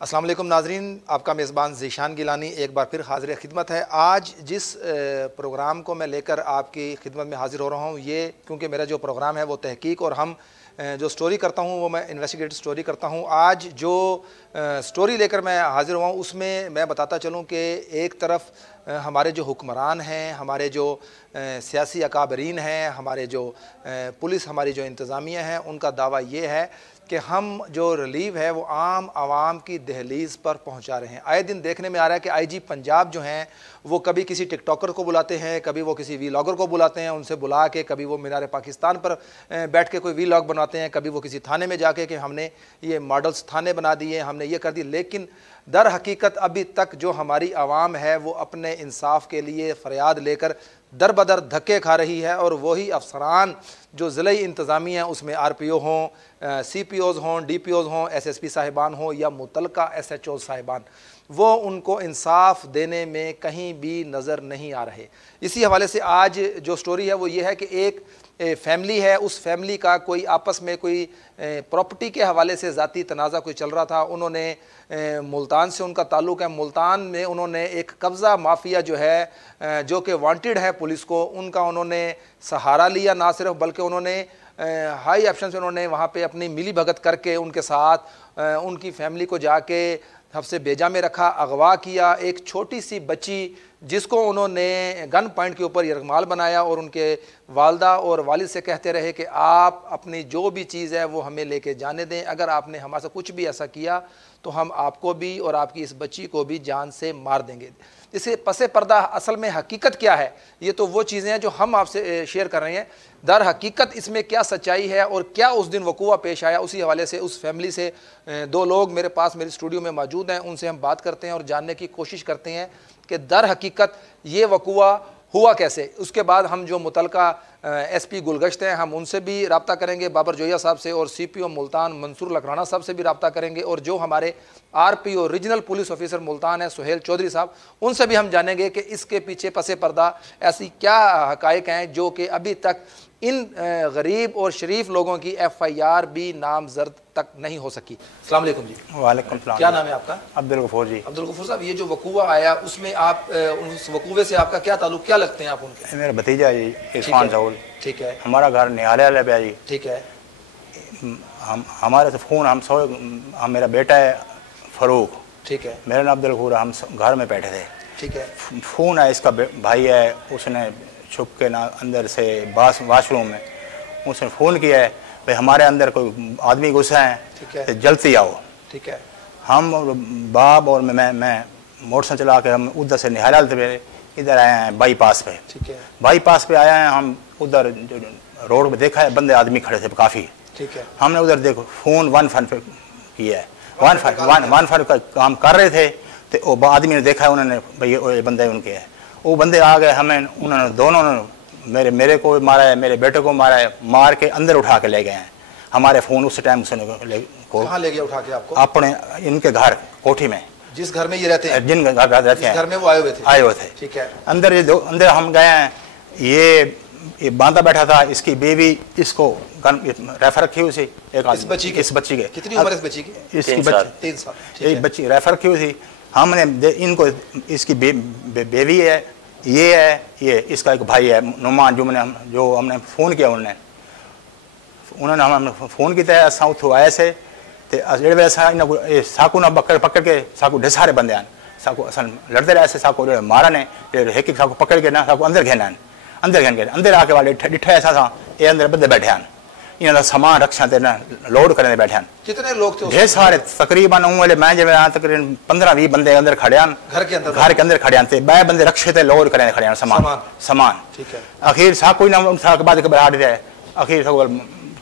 अस्सलाम वालेकुम नाजरीन, आपका मेज़बान ज़ीशान गिलानी एक बार फिर हाज़िर खिदमत है। आज जिस प्रोग्राम को मैं लेकर आपकी खिदमत में हाज़िर हो रहा हूँ, ये क्योंकि मेरा जो प्रोग्राम है वो तहकीक और हम जो स्टोरी करता हूँ वो मैं इन्वेस्टिगेटिव स्टोरी करता हूँ। आज जो स्टोरी लेकर मैं हाज़िर हुआ हूँ उसमें मैं बताता चलूँ कि एक तरफ हमारे जो हुक्मरान हैं, हमारे जो सियासी अकाबरीन हैं, हमारे जो पुलिस, हमारी जो इंतज़ामिया है, उनका दावा ये है कि हम जो रिलीव है वो आम आवाम की दहलीज़ पर पहुंचा रहे हैं। आए दिन देखने में आ रहा है कि आईजी पंजाब जो हैं वो कभी किसी टिकटॉकर को बुलाते हैं, कभी वो किसी वीलॉगर को बुलाते हैं, उनसे बुला के कभी वो मीनार पाकिस्तान पर बैठ के कोई वीलॉग बनाते हैं, कभी वो किसी थाने में जाके कि हमने ये मॉडल्स थाने बना दिए, हमने ये कर दी। लेकिन दर हकीकत अभी तक जो हमारी आवाम है वो अपने इंसाफ के लिए फ़रियाद लेकर दर बदर धक्के खा रही है और वही अफसरान जो ज़िले इंतज़ामिया हैं उसमें RPO हों, CPOs हों, DPOs हों, SSP साहिबान हों या मुतलका SHO साहिबान, वो उनको इंसाफ देने में कहीं भी नज़र नहीं आ रहे। इसी हवाले से आज जो स्टोरी है वो ये है कि एक फैमिली है, उस फैमिली का कोई आपस में कोई प्रॉपर्टी के हवाले से ज़ाती तनाज़ा कोई चल रहा था। उन्होंने मुल्तान से उनका ताल्लुक़ है, मुल्तान में उन्होंने एक कब्ज़ा माफिया जो है जो कि वांटेड है पुलिस को, उनका उन्होंने सहारा लिया। ना सिर्फ बल्कि उन्होंने हाई ऑप्शन से उन्होंने वहाँ पे अपनी मिली भगत करके उनके साथ उनकी फैमिली को जाके हफ्से बेजा में रखा, अगवा किया। एक छोटी सी बच्ची जिसको उन्होंने गन पॉइंट के ऊपर यरगमाल बनाया और उनके वालदा और वालिद से कहते रहे कि आप अपनी जो भी चीज़ है वो हमें लेके जाने दें, अगर आपने हमारे से कुछ भी ऐसा किया तो हम आपको भी और आपकी इस बच्ची को भी जान से मार देंगे। इसे पसे पर्दा असल में हकीकत क्या है, ये तो वो चीज़ें हैं जो हम आपसे शेयर कर रहे हैं। दर हकीकत इसमें क्या सच्चाई है और क्या उस दिन वकूआ पेश आया, उसी हवाले से उस फैमिली से दो लोग मेरे पास मेरी स्टूडियो में मौजूद हैं, उनसे हम बात करते हैं और जानने की कोशिश करते हैं कि दर हकीकत ये वकूआ हुआ कैसे। उसके बाद हम जो मुतलका SP गुलगश्त हैं हम उनसे भी रब्ता करेंगे, बाबर जोया साहब से, और CPO मुल्तान मंसूर लकराना साहब से भी रब्ता करेंगे, और जो हमारे RPO regional police officer Multan है सुहेल चौधरी साहब, उनसे भी हम जानेंगे कि इसके पीछे पसे पर्दा ऐसी क्या हकायक हैं जो कि अभी तक इन गरीब और शरीफ लोगों की FIR भी नामजद तक नहीं हो सकी। अस्सलाम वालेकुम जी। वालेकुम सलाम। क्या नाम है आपका? अब्दुल गफूर जी। अब्दुल गफूर साहब, ये जो वकूआ आया उसमें आप उस वकूवे से आपका क्या ताल्लुक, क्या लगते हैं आप उनके? मेरा भतीजा जी इरफान साउल। ठीक है। हमारा घर निहाले पे जी। ठीक है। हम हमारे से फ़ोन हम मेरा बेटा है फ़रूक। ठीक है। मेरा नाम अब्दुल गफूर, हम घर में बैठे थे। ठीक है। फ़ोन है, इसका भाई है, उसने छुप के ना अंदर से वाशरूम में उसने फ़ोन किया है भाई हमारे अंदर कोई आदमी घुसा है, तो जल्दी आओ। ठीक है। हम बाप और मैं मोटरसाइकिल चला के हम उधर से निहाल पे इधर आए हैं बाईपास पे। ठीक है। बाईपास पे आया है, हम उधर जो रोड पे देखा है बंदे आदमी खड़े थे काफ़ी। ठीक है। हमने उधर देखो फ़ोन वन फन पे किया है, वन फन का काम कर रहे थे, तो वो आदमी ने देखा है, उन्होंने भाई ये बंदे उनके हैं। वो बंदे आ गए, हमें उन्होंने दोनों ने मेरे को मारा है, मेरे बेटे को मारा है, मार के अंदर उठा के ले गए हैं। हमारे फ़ोन उस टाइम उसने कहाँ ले गया उठा के आपको? अपने इनके घर कोठी में, जिस घर में ये रहते हैं, जिन घर रहते हैं, घर में वो आए हुए थे। ठीक है। अंदर हम गए हैं, ये बांधा बैठा था, इसकी बीवी इसको रेफर रखी हुई थी। इस बच्ची के कितनी उम्र है इस बच्ची की? इसकी 3 साल। एक बच्ची रेफर रखी हुई थी। हमने इनको, इसकी बेबी है, ये है, ये इसका एक भाई है नुमान, जो हमने फ़ोन किया, उन्होंने हमें फ़ोन किया। अस उतो आए से जेड़े वे साकू ना पकड़ के साकू ढिसारे बंदे आन, साकू अस लड़ते रहे से, साकू मारा ने एक साकू पकड़ के ना साकू अंदर घेना, अंदर आके वाले डिठा ऐसा ये अंदर बंदे बैठे हैं, इन्होंने सामान रक्षा ते ना लोड करने बैठे हैं। कितने लोग थे? ढेर सारे, तकरीबन मैं जब तकरीबन 15-20 बंदे अंदर खड़े हैं, घर के अंदर खड़े हैं, बे बंदे रक्षे ते लोड करने खड़े हैं सामान। ठीक है। आखिर साकू ना साक बाद घबराहट जाए, आखिर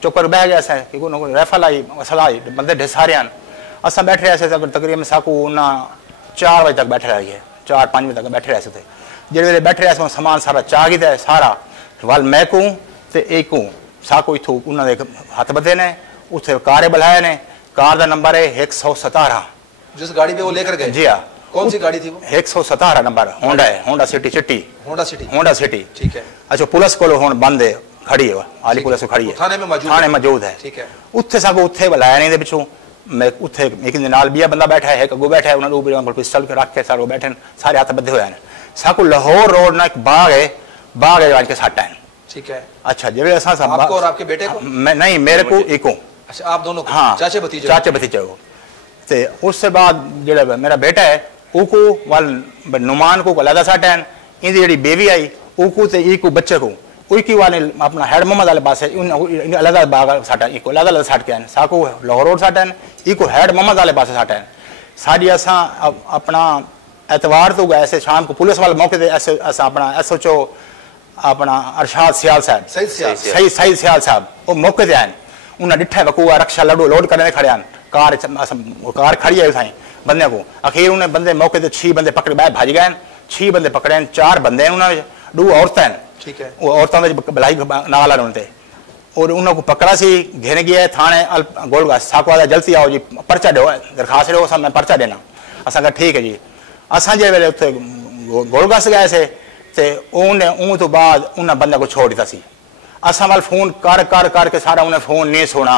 चुप कर बह गया कि रेफल आई असल आई, बंदे ढिसारे हैं। अस बैठे रहे तकरीबन साकू ना 4 बजे तक बैठे रहे, 4-5 बजे तक बैठे रहे थे। जेड़े वे बैठे रहे सामान सारा चा गया है, सारा वाल मैकू तो एक साकू इतों उन्होंने हाथ बधे ने, उसे कार बुलाया ने, कार का नंबर है 117। जिस गाड़ी पे वो लेकर गए? जी हाँ। कौन सी गाड़ी थी वो? 117 नंबर होंडा है, होंडा सिटी चिट्टी, होंडा सिटी। ठीक है। अच्छा, पुलिस को हुण बंद है, खड़ी है, आली पुलिस खड़ी है, थाने में मौजूद है। ठीक है। उत्थे साकू उत्थे बुलाया नहीं, पिछों मैं उत्थे एक नाल बिया बंदा बैठा है, एक अगू बैठा है, उन्होंने पिस्टल रख के सारे बैठे सारे हाथ बंधे हुए हैं। साकू लाहौर रोड ना एक बाग है के सट है। ठीक है। अच्छा जब आपको और आपके बेटे को? मैं नहीं, मेरे को एक। अच्छा आप दोनों को? हाँ चाचे भतीजे हो। ते उससे बाद जो मेरा बेटा है उको वाल नुमान को अलग सट है, इंदी जी बेबी आई उको ते इको बच्चे को उनकी वाले अपना हेड मोहम्मद वाले पास है अलग बाग सट है, इको अलग अलग सट के हैं। साकू लाहौर रोड सट है, इको हेड मोहम्मद वाले पास सट है। साड़ी असा अपना एतवार तो गए ऐसे शाम को पुलिस वाले मौके से ऐसे अपना SHO अपना अरशाद सियाल साहब सही सियाल साहब वो मौके से आए। उन्हें डिठा वकूआ रक्षा लडो लोड करने खड़े हैं, कार खड़ी है साईं बंदे को। आखिर उन्हें बंदे मौके से 6 बंदे पकड़ बाहर भाज गए। 6 बंदे पकड़े हैं, 4 बंदे हैं उन्होंने 2 औरतें हैं। ठीक है। वो औरतों में भलाई नाला उनते और उन्होंने पकड़ा सी घेर गया थाने गोलगा साकू वाला जल्दी आओ जी पर्चा दो दरखास्त दो मैं पर्चा देना। असा ठीक है जी। असा जे वेले उत्थे गोलगस गए से ते उन्हें तो बाद उन्हें बंदे को छोड़ दिता सी। असा वाल फोन कर कर करके सारा उन्हें फोन नहीं सुना।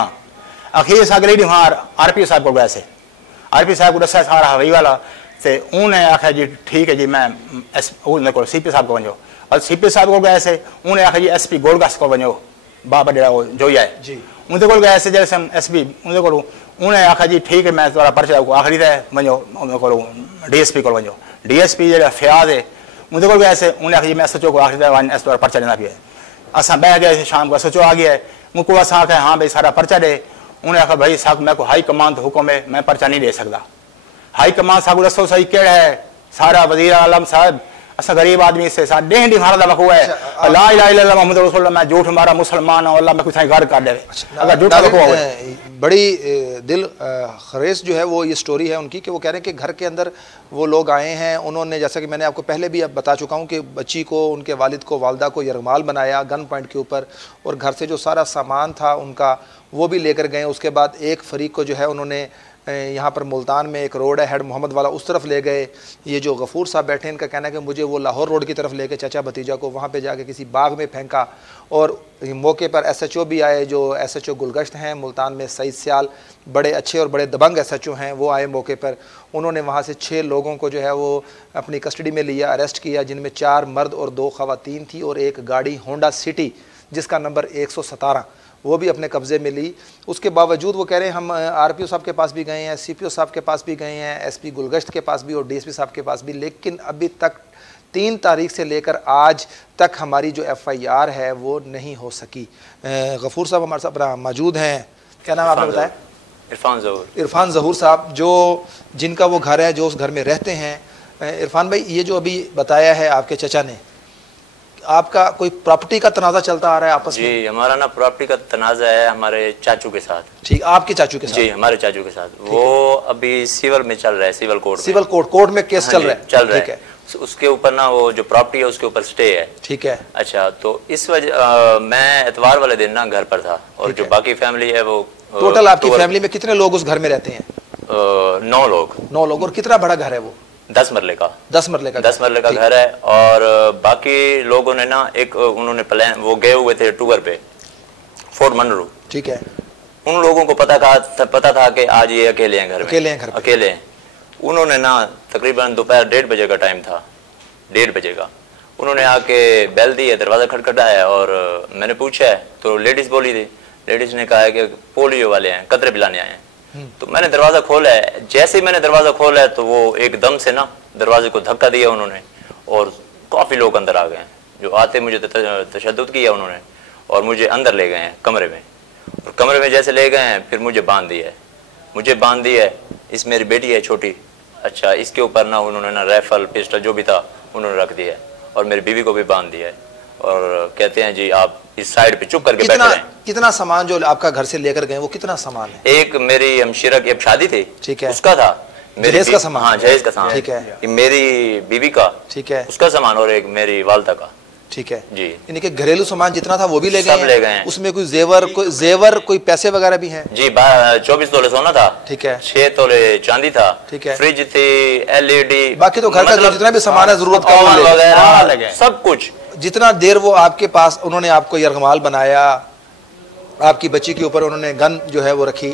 आखिर अगले दिन वहाँ RPO साहब को गए से, RPO साहब को दसा सारा हवाई वाला ते उन्हें आखिया जी ठीक है जी मैं को CP साहब को वजो और CP साहब को गए से उन्हें आखिया जी SP गोलगस को वजो बाबा जरा वो जो है जी उनके को गए से जैसे SP उनके को उन्हें आखिया जी ठीक है मैं तुम्हारा पर्चा को आखिरी है वजो उनको DSP को वजो DSP जो फयाज है उनके को गए से उन्हें आखिया जी मैं SHO को आखिरी है तुम्हारा पर्चा देना पिए। असा बह गए शाम को SHO आ गया है मुझको असा आख्या हाँ भाई सारा पर्चा दे। उन्हें आखा भाई साहब मैं को हाई कमान तो हुक्म है मैं पर्चा नहीं दे सकता। हाई कमान साहब दसो सही केड़ा है सारा वजीर आलम साहब असा गरीब आदमी से सा डेढ़ दी मारा वकू है ला इलाहा इल्लल्लाह मुहम्मद रसूलुल्लाह मैं झूठ मारा मुसलमान हूं अल्लाह मैं कुछ घर कर दे। अगर झूठ वकू हो बड़ी दिल खरेज जो है वो ये स्टोरी है उनकी कि वो कह रहे हैं कि घर के अंदर वो लोग आए हैं। उन्होंने जैसा कि मैंने आपको पहले भी अब बता चुका हूँ कि बच्ची को उनके वालिद को वालदा को यरगमाल बनाया गन पॉइंट के ऊपर और घर से जो सारा सामान था उनका वो भी लेकर गए। उसके बाद एक फरीक को जो है उन्होंने यहाँ पर मुल्तान में एक रोड है हेड मोहम्मद वाला उस तरफ ले गए। ये जो गफूर साहब बैठे इनका कहना है कि मुझे वो लाहौर रोड की तरफ लेके चाचा भतीजा को वहाँ पे जाके किसी बाग में फेंका और मौके पर SHO भी आए जो SHO गुलगश्त हैं मुल्तान में सईद सियाल बड़े अच्छे और बड़े दबंग SHO हैं वो आए मौके पर। उन्होंने वहाँ से 6 लोगों को जो है वो अपनी कस्टडी में लिया अरेस्ट किया जिनमें 4 मर्द और 2 ख़वातीन थी और एक गाड़ी होंडा सिटी जिसका नंबर 117 वो भी अपने कब्ज़े में ली। उसके बावजूद वो कह रहे हैं हम RPO साहब के पास भी गए हैं CPO साहब के पास भी गए हैं SP गुलगश्त के पास भी और DSP साहब के पास भी लेकिन अभी तक 3 तारीख से लेकर आज तक हमारी जो FIR है वो नहीं हो सकी। गफूर साहब हमारे साथ मौजूद हैं। क्या नाम आपने बताया? इरफान ज़हूर साहब जो जिनका वो घर है जो उस घर में रहते हैं। इरफान भाई ये जो अभी बताया है आपके चचा ने आपका कोई प्रॉपर्टी का तनाज़ा चलता आ रहा है आपस में? जी हमारा ना प्रॉपर्टी का तनाज़ा है हमारे चाचू के साथ। ठीक आपके चाचू के साथ? जी हमारे चाचू के साथ वो अभी सिविल में चल रहा है सिविल कोर्ट में केस चल रहा है। उसके ऊपर ना वो जो प्रॉपर्टी है उसके ऊपर स्टे है। ठीक है। अच्छा तो इस वजह मैं एतवार वाले दिन ना घर पर था और जो बाकी फैमिली है वो टोटल आपकी फैमिली में कितने लोग उस घर में रहते हैं? 9 लोग। 9 लोग। और कितना बड़ा घर है वो? 10 मरले का 10 मरले का घर है। और बाकी लोगों ने ना एक उन्होंने प्लान वो गए हुए थे टूर पे फोर्ट मनरू। ठीक है। उन लोगों को पता था कि आज ये अकेले हैं घर में अकेले हैं। उन्होंने ना तकरीबन दोपहर 1:30 बजे का टाइम था 1:30 बजे का उन्होंने आके बेल दी है दरवाज़ा खटखटाया और मैंने पूछा है तो लेडीज़ बोली थी। लेडीज़ ने कहा है कि पोलियो वाले हैं कतरे पिलाने आए हैं। तो मैंने दरवाज़ा खोला है। जैसे ही मैंने दरवाज़ा खोला है तो वो एकदम से ना दरवाजे को धक्का दिया उन्होंने और काफ़ी लोग अंदर आ गए। जो आते मुझे तशद्दुद किया उन्होंने और मुझे अंदर ले गए हैं कमरे में। और कमरे में जैसे ले गए हैं फिर मुझे बांध दिया है। इस मेरी बेटी है छोटी। अच्छा इसके ऊपर ना उन्होंने ना राइफल पिस्टल जो भी था उन्होंने रख दिया है और मेरी बीवी को भी बांध दिया है और कहते हैं जी आप इस साइड पे चुप करके बैठे रहें। कितना सामान जो आपका घर से लेकर गए वो कितना सामान है? एक मेरी हमशीरा की शादी थी। ठीक है। उसका था जहेज का सामान। हाँ जहेज का सामान। ठीक है। मेरी बीवी का। ठीक है। उसका सामान और एक मेरी वालदा का। ठीक है जी। यानी कि घरेलू सामान जितना था वो भी ले गए? सब ले गए हैं। उसमें कोई जेवर कोई पैसे वगैरह भी हैं? जी 24 तोले सोना था। ठीक है। 6 तोले चांदी था। ठीक है। फ्रिज थी LED बाकी तो घर का जितना भी सामान है जरूरत का वगैरह सब कुछ। जितना देर वो आपके पास उन्होंने आपको यरगमाल बनाया आपकी बच्ची के ऊपर उन्होंने गन जो है वो रखी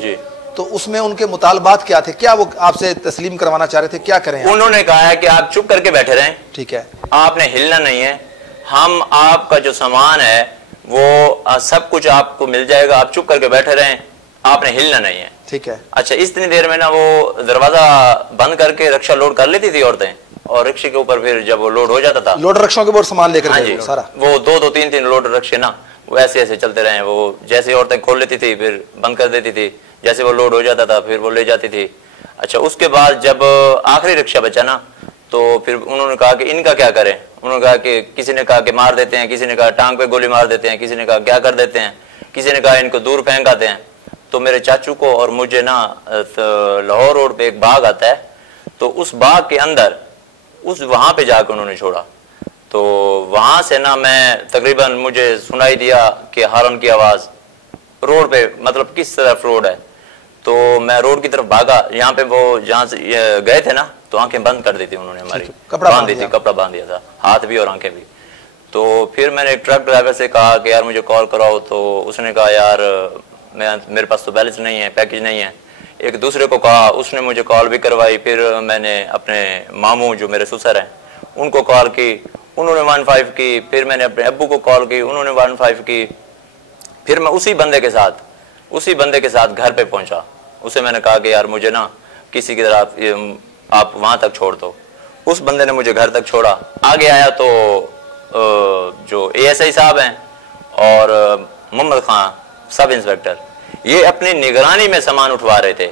तो उसमें उनके मुतालबात क्या थे, क्या वो आपसे तस्लीम करवाना चाह रहे थे, क्या करें? उन्होंने कहा है कि आप चुप करके बैठे रहें, ठीक है, आपने हिलना नहीं है, हम आपका जो सामान है वो सब कुछ आपको मिल जाएगा, आप चुप करके बैठे रहें, आपने हिलना नहीं है, ठीक है। अच्छा, इतनी देर में ना वो दरवाजा बंद करके रिक्शा लोड कर लेती थी औरतें, और रिक्शे के ऊपर फिर जब वो लोड हो जाता था, लोड रिक्शों के ऊपर सामान लेकर, हाँ जी, सारा वो दो तीन लोड रिक्शे ना, वो ऐसे ऐसे चलते रहे, वो जैसे औरतें खोल लेती थी फिर बंद कर देती थी, जैसे वो लोड हो जाता था फिर वो ले जाती थी। अच्छा, उसके बाद जब आखिरी रिक्शा बचा ना, तो फिर उन्होंने कहा कि इनका क्या करें। उन्होंने कहा कि किसी ने कहा कि मार देते हैं, किसी ने कहा टांग पे गोली मार देते हैं, किसी ने कहा क्या कर देते हैं, किसी ने कहा इनको दूर फेंक आते हैं। तो मेरे चाचू को और मुझे ना लाहौर रोड पे एक बाग आता है, तो उस बाग के अंदर उस वहां पे जाकर उन्होंने छोड़ा। तो वहां से ना मैं तकरीबन मुझे सुनाई दिया कि हॉर्न की आवाज रोड पे, मतलब किस तरफ रोड है, तो मैं रोड की तरफ भागा। यहाँ पे वो जहाँ से गए थे ना, तो आंखें बंद कर दी थी उन्होंने, हमारी कपड़ा बांध दी थी, कपड़ा बांध दिया था, हाथ भी और आंखें भी। तो फिर मैंने एक ट्रक ड्राइवर से कहा कि यार मुझे कॉल कराओ, तो उसने कहा यार मेरे पास तो बैलेंस नहीं है, पैकेज नहीं है। एक दूसरे को कहा, उसने मुझे कॉल भी करवाई। फिर मैंने अपने मामू जो मेरे ससुर हैं उनको कॉल की, उन्होंने 15 की। फिर मैंने अपने अब्बू को कॉल की, उन्होंने 15 की। फिर मैं उसी बंदे के साथ घर पे पहुंचा। उसे मैंने कहा कि यार मुझे ना किसी की तरह आप वहां तक छोड़ दो। उस बंदे ने मुझे घर तक छोड़ा। आगे आया तो जो ASI साहब हैं और मोहम्मद खान सब इंस्पेक्टर, ये अपनी निगरानी में सामान उठवा रहे थे।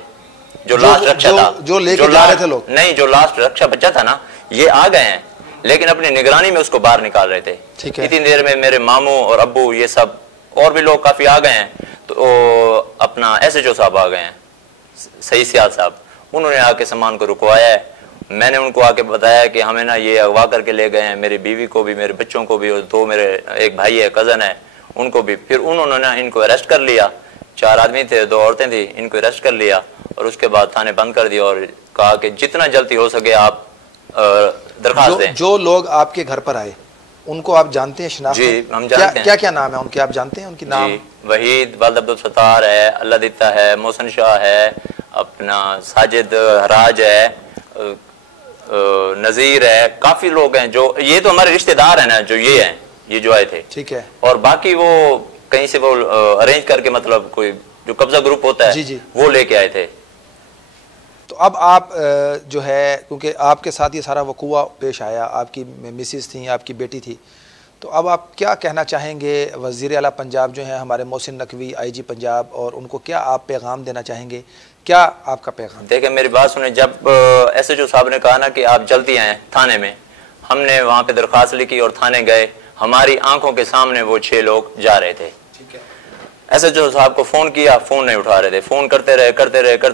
जो लास्ट रक्षा था, जो लेके जा रहे थे लोग, नहीं, जो लास्ट रक्षा बचा था ना, ये आ गए हैं, लेकिन अपनी निगरानी में उसको बाहर निकाल रहे थे। इतनी देर में मेरे मामू और अब्बू ये सब और भी लोग काफी आ गए हैं। तो अपना SHO साहब आ गए हैं, सही सियाल साहब, उन्होंने आके सामान को रुकवाया है। मैंने उनको आके बताया कि हमें ना ये अगवा करके ले गए हैं, मेरी बीवी को भी, मेरे बच्चों को भी, और दो मेरे एक भाई है, कजन है, उनको भी। फिर उन्होंने ना इनको अरेस्ट कर लिया। 4 आदमी थे, 2 औरतें थी, इनको अरेस्ट कर लिया और उसके बाद थाने बंद कर दिया और कहा कि जितना जल्दी हो सके आप दरखास्त दें। जो लोग आपके घर पर आए उनको आप जानते हैं, शिनाख्त? जी, हम जानते हैं। क्या क्या नाम है उनके, आप जानते हैं उनकी नाम? वहीद वालिद अब्दुल सत्तार है, अल्लाह दिता है, मोहसिन शाह है, अपना साजिद हराज है, नजीर है, काफी लोग हैं जो, ये तो हमारे रिश्तेदार हैं ना, जो ये हैं, ये जो आए थे, ठीक है। और बाकी वो कहीं से वो अरेंज करके, मतलब कोई जो कब्जा ग्रुप होता है, जी, वो लेके आए थे। तो अब आप जो है, क्योंकि आपके साथ ये सारा वकूआ पेश आया, आपकी मिसिस थी, आपकी बेटी थी, तो अब आप क्या कहना चाहेंगे वज़ीर आला पंजाब जो हैं हमारे मोहसिन नकवी, IG पंजाब, और उनको क्या आप पैगाम देना चाहेंगे? क्या आपका पैगाम? देखिए, मेरी बात सुने। जब SHO साहब ने कहा ना कि आप जल्दी आए थाने में, हमने वहाँ पे दरख्वास्त लिखी और थाने गए। हमारी आंखों के सामने वो 6 लोग जा रहे थे। ठीक है। SHO साहब को फ़ोन किया, फ़ोन नहीं उठा रहे थे, फ़ोन करते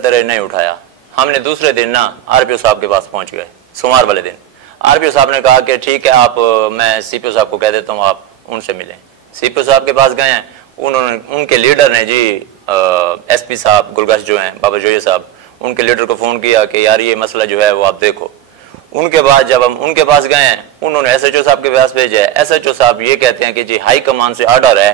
रहे, नहीं उठाया। हमने दूसरे दिन ना RPO साहब के पास पहुंच गए, सोमवार वाले दिन। RPO साहब ने कहा कि ठीक है, आप मैं CPO साहब को कह देता हूँ, आप उनसे मिलें। CPO साहब के पास गए हैं, उनके लीडर ने जी SP साहब गुलगश जो हैं, बाबा जोये साहब, उनके लीडर को फ़ोन किया कि यार ये मसला जो है वो आप देखो। उनके बाद जब हम उनके पास गए हैं, उन्होंने SHO साहब के पास भेजा है। SHO साहब ये कहते हैं कि जी हाई कमान से ऑर्डर है,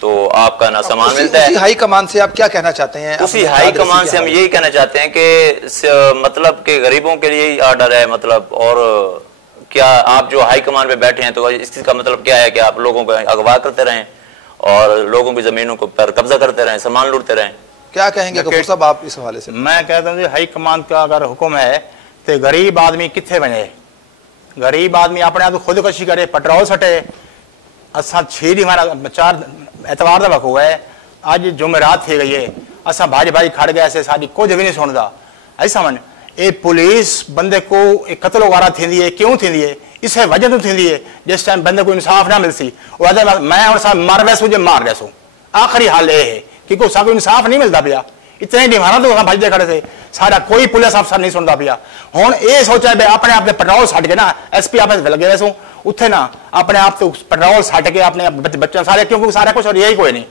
तो आपका ना सामान मिलता है। उसी हाई कमान से आप क्या कहना चाहते हैं? उसी हाई कमान से हम यही कहना चाहते हैं कि मतलब कि गरीबों के लिए ऑर्डर है, मतलब, और क्या आप जो हाई कमान पे बैठे हैं, तो इसका मतलब क्या है कि आप लोगों को अगवा करते रहें और लोगों की जमीनों को पर कब्जा करते रहें, सामान लूटते रहें? क्या कहेंगे कपूर साहब आप इस हवाले से? मैं कहता हूँ हाई कमान का अगर हुक्म है तो गरीब आदमी कितने बने? गरीब आदमी अपने आप खुदकशी करे, पेट्रोल सटे। असा 4 एतवार का वकूआ है, अज जुमेरात थी गई है, असा भाज भाई खड़ गया से सारी कुछ भी नहीं सुनता। ऐसा मन ये पुलिस बंदे को एक कत्ल वगैरह थी है, क्यों थी है? इस वजह तो थी है जिस टाइम बंदे को इंसाफ ना मिलसी, मैं और साहब मर वैसू जो मार वैसू। आखिरी हाल यह है कि को इंसाफ नहीं मिलता पिया। इतने डिमांड तो भजते खड़े थे, सारा कोई पुलिस अफसर नहीं सुनता पिया। हुण ये सोचा अपने आप पेट्रोल सट के ना SP ऑफिस लगे वैसू, उत्थे ना अपने आप तो पेट्रोल सट के अपने बच्चों सारे, क्योंकि सारा कुछ और यही कोई नहीं,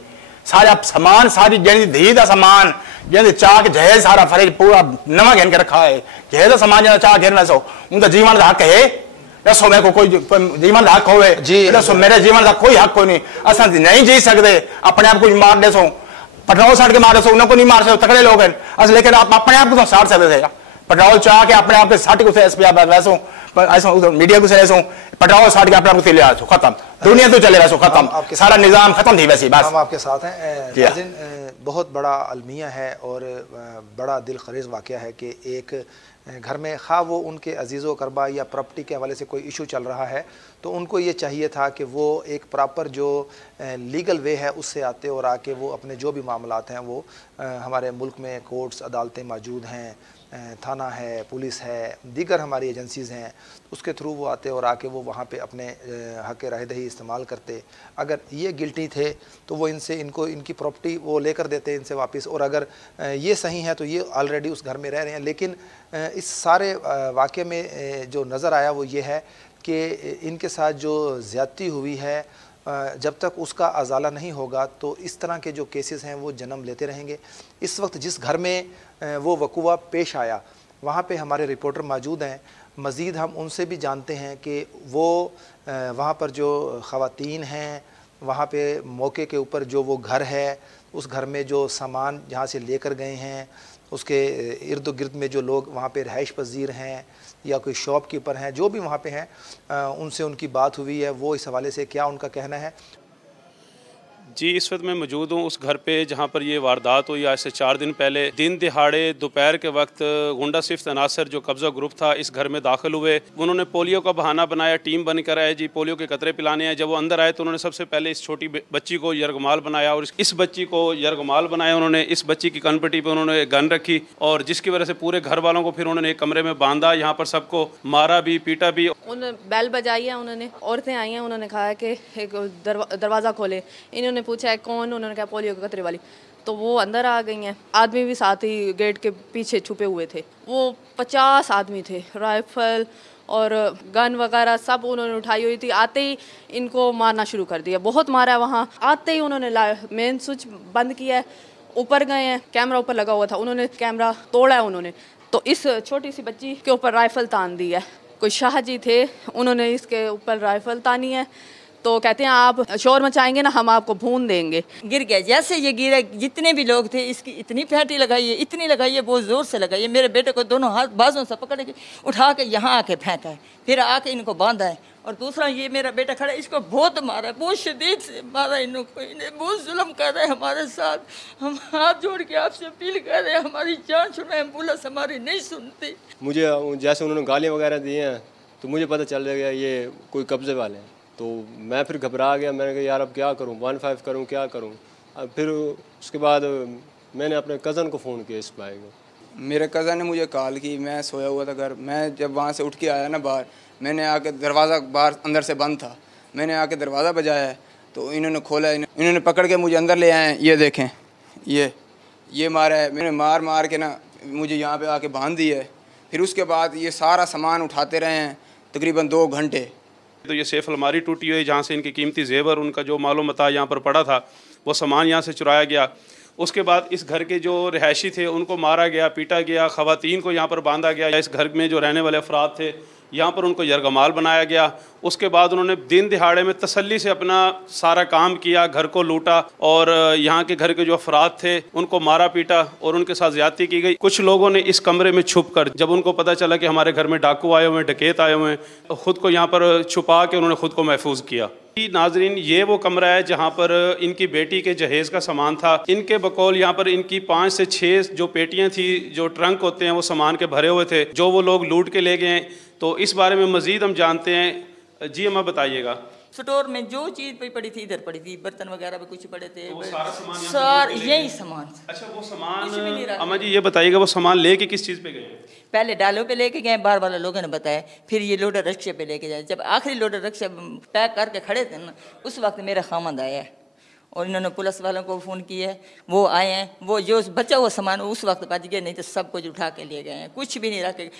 सारा सामान, सारी जी धी का सामान, जी चाक जहेज सारा फरेज पूरा नवा घेन के रखा है। जहेज का सामान जो चाक घेर वैसो उनका जीवन का हक है। दसो मेरे को कोई जीवन का हक हो? दसो मेरे जीवन का कोई हक कोई नहीं। अस नहीं जी सकते, अपने आप कुछ मार दसो। पेट्रोल साड़ के मारे सो उनको नहीं मार सकते तकड़े लोग हैं अस लेकिन आप अपने आप को साड़ सकते थे पेट्रोल चाह के अपने आप के साठ को एस पी वैसो ऐसा मीडिया को ऐसा पेट्रोल साड़ के अपने आप को ले सो खत्म दुनिया तो चले वैसो खत्म सारा निजाम खत्म थी वैसी बात। हम आपके साथ हैं। बहुत बड़ा अलमिया है और बड़ा दिल खरेज वाक़या है कि एक घर में खा वो उनके अजीज़ व करबा या प्रॉपर्टी के हवाले से कोई इशू चल रहा है तो उनको ये चाहिए था कि वो एक प्रॉपर जो लीगल वे है उससे आते और आके वो अपने जो भी मामलात हैं वो हमारे मुल्क में कोर्ट्स अदालतें मौजूद हैं, थाना है, पुलिस है, दीगर हमारी एजेंसीज़ हैं, उसके थ्रू वो आते और आके वो वहाँ पे अपने हक़ राहदही इस्तेमाल करते। अगर ये गिल्टी थे तो वो इनको इनकी प्रॉपर्टी वो लेकर देते इनसे वापस, और अगर ये सही है तो ये ऑलरेडी उस घर में रह रहे हैं। लेकिन इस सारे वाक़े में जो नज़र आया वो ये है कि इनके साथ जो ज़्यादती हुई है जब तक उसका अजाला नहीं होगा तो इस तरह के जो केसेस हैं वो जन्म लेते रहेंगे। इस वक्त जिस घर में वो वक़ूआ पेश आया वहाँ पे हमारे रिपोर्टर मौजूद हैं। मज़ीद हम उनसे भी जानते हैं कि वो वहाँ पर जो ख़वातीन हैं वहाँ पे मौके के ऊपर जो वो घर है उस घर में जो सामान जहाँ से लेकर गए हैं उसके इर्द गिर्द में जो लोग वहाँ पे रहाइश पजीर हैं या कोई शॉपकीपर हैं जो भी वहाँ पे हैं उनसे उनकी बात हुई है, वो इस हवाले से क्या उनका कहना है। जी, इस वक्त मैं मौजूद हूँ उस घर पे जहाँ पर ये वारदात हुई आज से 4 दिन पहले। दिन दिहाड़े दोपहर के वक्त गुंडा सिफ्त अनासर जो कब्ज़ा ग्रुप था इस घर में दाखिल हुए। उन्होंने पोलियो का बहाना बनाया, टीम बनकर आए जी पोलियो के कतरे पिलाने हैं। जब वो अंदर आए तो उन्होंने सबसे पहले इस छोटी बच्ची को यरगमाल बनाया और इस बच्ची को यरगमाल बनाया उन्होंने। इस बच्ची की कनपट्टी पर उन्होंने गन रखी और जिसकी वजह से पूरे घर वालों को फिर उन्होंने एक कमरे में बांधा, यहाँ पर सबको मारा भी पीटा भी। उन्होंने बैल बजाई है, उन्होंने औरतें आई हैं, उन्होंने कहा कि एक दरवाज़ा खोले। इन्होंने पूछा है कौन, उन्होंने कहा पोलियो के कतरे वाली, तो वो अंदर आ गई हैं। आदमी भी साथ ही गेट के पीछे छुपे हुए थे, वो 50 आदमी थे, राइफल और गन वगैरह सब उन्होंने उठाई हुई थी। आते ही इनको मारना शुरू कर दिया, बहुत मारा है। वहाँ आते ही उन्होंने मेन स्विच बंद किया है, ऊपर गए हैं, कैमरा ऊपर लगा हुआ था, उन्होंने कैमरा तोड़ा है उन्होंने, तो इस छोटी सी बच्ची के ऊपर राइफल तान दी है। कोई शाह जी थे, उन्होंने इसके ऊपर राइफल तानी है, तो कहते हैं आप शोर मचाएंगे ना हम आपको भून देंगे। गिर गया, जैसे ये गिरा जितने भी लोग थे इसकी इतनी फैटी लगाई है, इतनी लगाई है, बहुत ज़ोर से लगाई है। मेरे बेटे को दोनों हाथ बाजों से पकड़ के उठा के यहाँ आके फेंका है, फिर आके इनको बांधा है। और दूसरा ये मेरा बेटा खड़ा है, इसको बहुत मारा है, बहुत शदीद से मारा इनको, इन्हें बहुत जुल्म कर रहे हैं हमारे साथ। हम हाथ जोड़ के आपसे अपील कर रहे हैं, हमारी जान छुड़ाएं, एम्बुलेंस हमारी नहीं सुनती। मुझे जैसे उन्होंने गालियाँ वगैरह दी हैं तो मुझे पता चल गया ये कोई कब्जे वाले हैं, तो मैं फिर घबरा गया। मैंने कहा यार अब क्या करूं, 15 करूं, क्या करूं। अब फिर उसके बाद मैंने अपने कज़न को फ़ोन किया इस भाई को। मेरे कज़न ने मुझे कॉल की, मैं सोया हुआ था घर। मैं जब वहाँ से उठ के आया ना बाहर, मैंने आके दरवाज़ा बाहर अंदर से बंद था, मैंने आके दरवाज़ा बजाया तो इन्होंने खोला, इन्होंने पकड़ के मुझे अंदर ले आए। ये देखें, ये मारा है, मैंने मार के ना मुझे यहाँ पे आके बांध दी है। फिर उसके बाद ये सारा सामान उठाते रहे हैं तकरीबन 2 घंटे। तो ये सेफ अलमारी टूटी हुई जहाँ से इनकी कीमती जेवर, उनका जो मालूम मता यहाँ पर पड़ा था, वो सामान यहाँ से चुराया गया। उसके बाद इस घर के जो रिहायशी थे उनको मारा गया, पीटा गया, ख़वातीन को यहाँ पर बांधा गया। इस घर में जो रहने वाले अफराद थे यहाँ पर उनको यरगमाल बनाया गया। उसके बाद उन्होंने दिन दिहाड़े में तसल्ली से अपना सारा काम किया, घर को लूटा और यहाँ के घर के जो अफराद थे उनको मारा पीटा और उनके साथ ज़्यादती की गई। कुछ लोगों ने इस कमरे में छुप कर, जब उनको पता चला कि हमारे घर में डाकू आए हुए हैं, डकैत आए हुए हैं, तो ख़ुद को यहाँ पर छुपा के उन्होंने ख़ुद को महफूज किया। नाजरीन, ये वो कमरा है जहाँ पर इनकी बेटी के जहेज़ का सामान था। इनके बकौल यहाँ पर इनकी 5 से 6 जो पेटियाँ थी, जो ट्रंक होते हैं, वो सामान के भरे हुए थे, जो वो लोग लूट के ले गए। तो इस बारे में मज़ीद हम जानते हैं। जी अम्मा बताइएगा। स्टोर में जो चीज़ पे पड़ी थी इधर पड़ी थी, बर्तन वगैरह भी कुछ पड़े थे, तो सारा सामान यही सामान। अच्छा, वो सामान अम्मा जी ये बताइएगा वो सामान लेके किस चीज़ पे गए? पहले डालों पे लेके गए, बार वाले लोगों ने बताया, फिर ये लोडर रिक्शे पे लेके जाए। जब आखिरी लोडर रिक्शा पैक करके खड़े थे ना, उस वक्त मेरा खामंद आया है और इन्होंने पुलिस वालों को फ़ोन किया है, वो आए हैं, वो जो बचा हुआ सामान उस वक्त बच गया, नहीं तो सब कुछ उठा के ले गए हैं, कुछ भी नहीं रखे।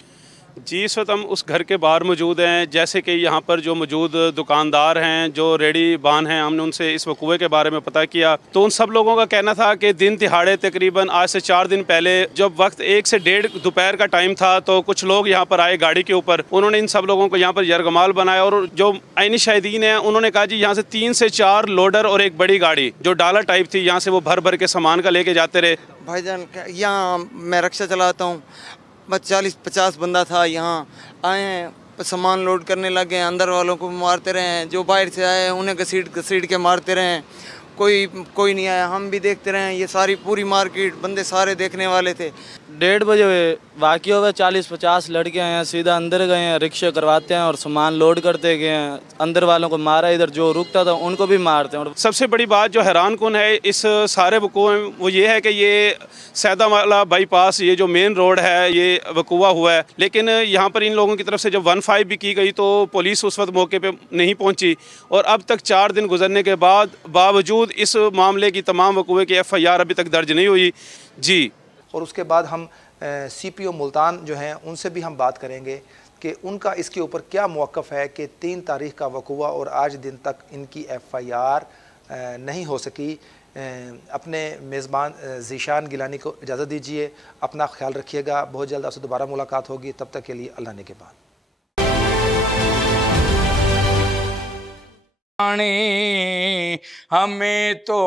जी, इस वक्त हम उस घर के बाहर मौजूद हैं। जैसे कि यहाँ पर जो मौजूद दुकानदार हैं, जो रेडी बान हैं, हमने उनसे इस वकूए के बारे में पता किया तो उन सब लोगों का कहना था कि दिन तिहाड़े तकरीबन आज से 4 दिन पहले जब वक्त 1 से 1:30 दोपहर का टाइम था तो कुछ लोग यहाँ पर आए गाड़ी के ऊपर। उन्होंने इन सब लोगों को यहाँ पर यरगमाल बनाया और जो आइनी शाहिदीन हैं उन्होंने कहा जी यहाँ से 3 से 4 लोडर और एक बड़ी गाड़ी जो डाला टाइप थी यहाँ से वो भर भर के सामान का लेके जाते रहे। भाईजान यहाँ मैं रिक्शा चलाता हूँ, बस 40-50 बंदा था, यहाँ आए हैं सामान लोड करने लगे हैं, अंदर वालों को मारते रहे हैं, जो बाहर से आए हैं उन्हें घसीट के मारते रहे हैं, कोई नहीं आया। हम भी देखते रहे हैं, ये सारी पूरी मार्केट बंदे सारे देखने वाले थे। 1:30 बजे वाक़या हुआ, 40-50 लड़के आए हैं, सीधा अंदर गए हैं, रिक्शे करवाते हैं और सामान लोड करते गए हैं, अंदर वालों को मारा, इधर जो रुकता था उनको भी मारते हैं। और सबसे बड़ी बात जो हैरान कुन है इस सारे वकूए में वो ये है कि ये सैदा वाला बाईपास, ये जो मेन रोड है, ये वकूआ हुआ है, लेकिन यहाँ पर इन लोगों की तरफ से जब 15 भी की गई तो पुलिस उस वक्त मौके पर नहीं पहुँची और अब तक 4 दिन गुजरने के बावजूद इस मामले की तमाम वकूए की FIR अभी तक दर्ज नहीं हुई। जी, और उसके बाद हम CPO मुल्तान जो हैं उनसे भी हम बात करेंगे कि उनका इसके ऊपर क्या मौक़िफ़ है कि 3 तारीख़ का वकूआ और आज दिन तक इनकी FIR नहीं हो सकी। अपने मेज़बान ज़ीशान गिलानी को इजाज़त दीजिए, अपना ख्याल रखिएगा, बहुत जल्द आपसे दोबारा मुलाकात होगी, तब तक के लिए अल्लाह ने के बाद। हमें तो